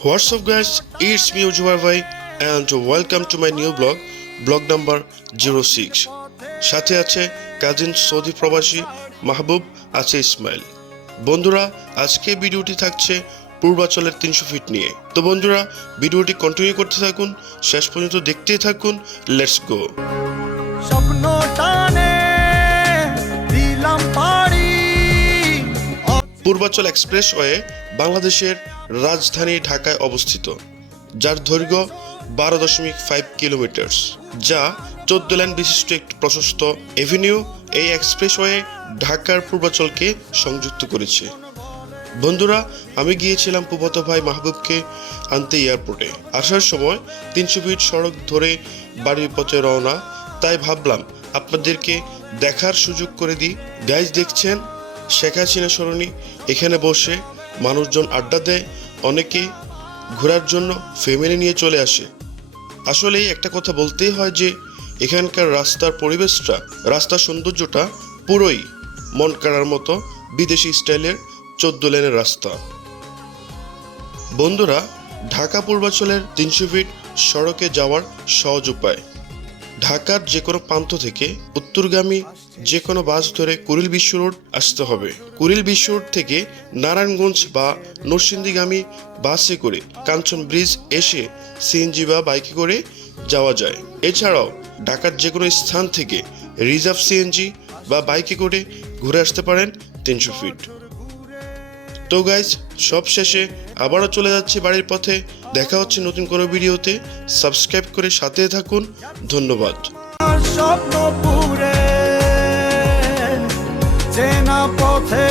What's up guys, it's me Ujjwal Bhai and welcome to my new blog, blog number 06 সাথে আছে cousin Saudi প্রবাসী মাহবুব আছে ইসমাইল। বন্ধুরা আজকে ভিডিওটি থাকছে পূর্বাচলের তিনশো ফিট নিয়ে। তো বন্ধুরা ভিডিওটি কন্টিনিউ করতে থাকুন শেষ পর্যন্ত দেখতেই থাকুন লেটস গো স্বপ্ন টানে দিলাম পূর্বাচল এক্সপ্রেসওয়ে বাংলাদেশের রাজধানী ঢাকায় অবস্থিত, যার দৈর্ঘ্য বারো দশমিক ফাইভ কিলোমিটার যা চোদ্দ লেন বিশিষ্ট একটি প্রশস্ত এভিনিউ এই এক্সপ্রেসওয়ে ঢাকার পূর্বাচলকে সংযুক্ত করেছে। বন্ধুরা, আমি গিয়েছিলাম পুবত ভাই মাহবুবকে আনতে এয়ারপোর্টে। আসার সময় তিনশো ফিট সড়ক ধরে বাড়ির পথে রওনা, তাই ভাবলাম আপনাদেরকে দেখার সুযোগ করে দিই। গাইজ দেখছেন? শেখ হাসিনা সরণি এখানে বসে মানুষজন আড্ডা দেয় অনেকে ঘোরার জন্য ফ্যামিলি নিয়ে চলে আসে। আসলে একটা কথা বলতেই হয় যে, এখানকার রাস্তার পরিবেশটা, রাস্তার সৌন্দর্যটা পুরোই মন কাড়ার মতো বিদেশি স্টাইলের চোদ্দ লেনের রাস্তা। বন্ধুরা, ঢাকা পূর্বাঞ্চলের তিনশো ফিট সড়কে যাওয়ার সহজ উপায়। ঢাকার যে কোনো প্রান্ত থেকে উত্তরগামী যে কোনো বাস ধরে কুড়িল বিশ্ব রোড আসতে হবে। কুড়িল বিশ্ব রোড থেকে নারায়ণগঞ্জ বা নরসিংদীগামী বাসে করে কাঞ্চন ব্রিজ এসে সিএনজি বা বাইকে করে যাওয়া যায়। এছাড়াও ঢাকার যে কোনো স্থান থেকে রিজার্ভ সিএনজি বা বাইকে করে ঘুরে আসতে পারেন তিনশো ফিট। তো গাইজ সব শেষে আবারও চলে যাচ্ছে বাড়ির পথে। দেখা হচ্ছে নতুন কোনো ভিডিওতে। সাবস্ক্রাইব করে সাথে থাকুন। ধন্যবাদ। স্বপ্ন পথে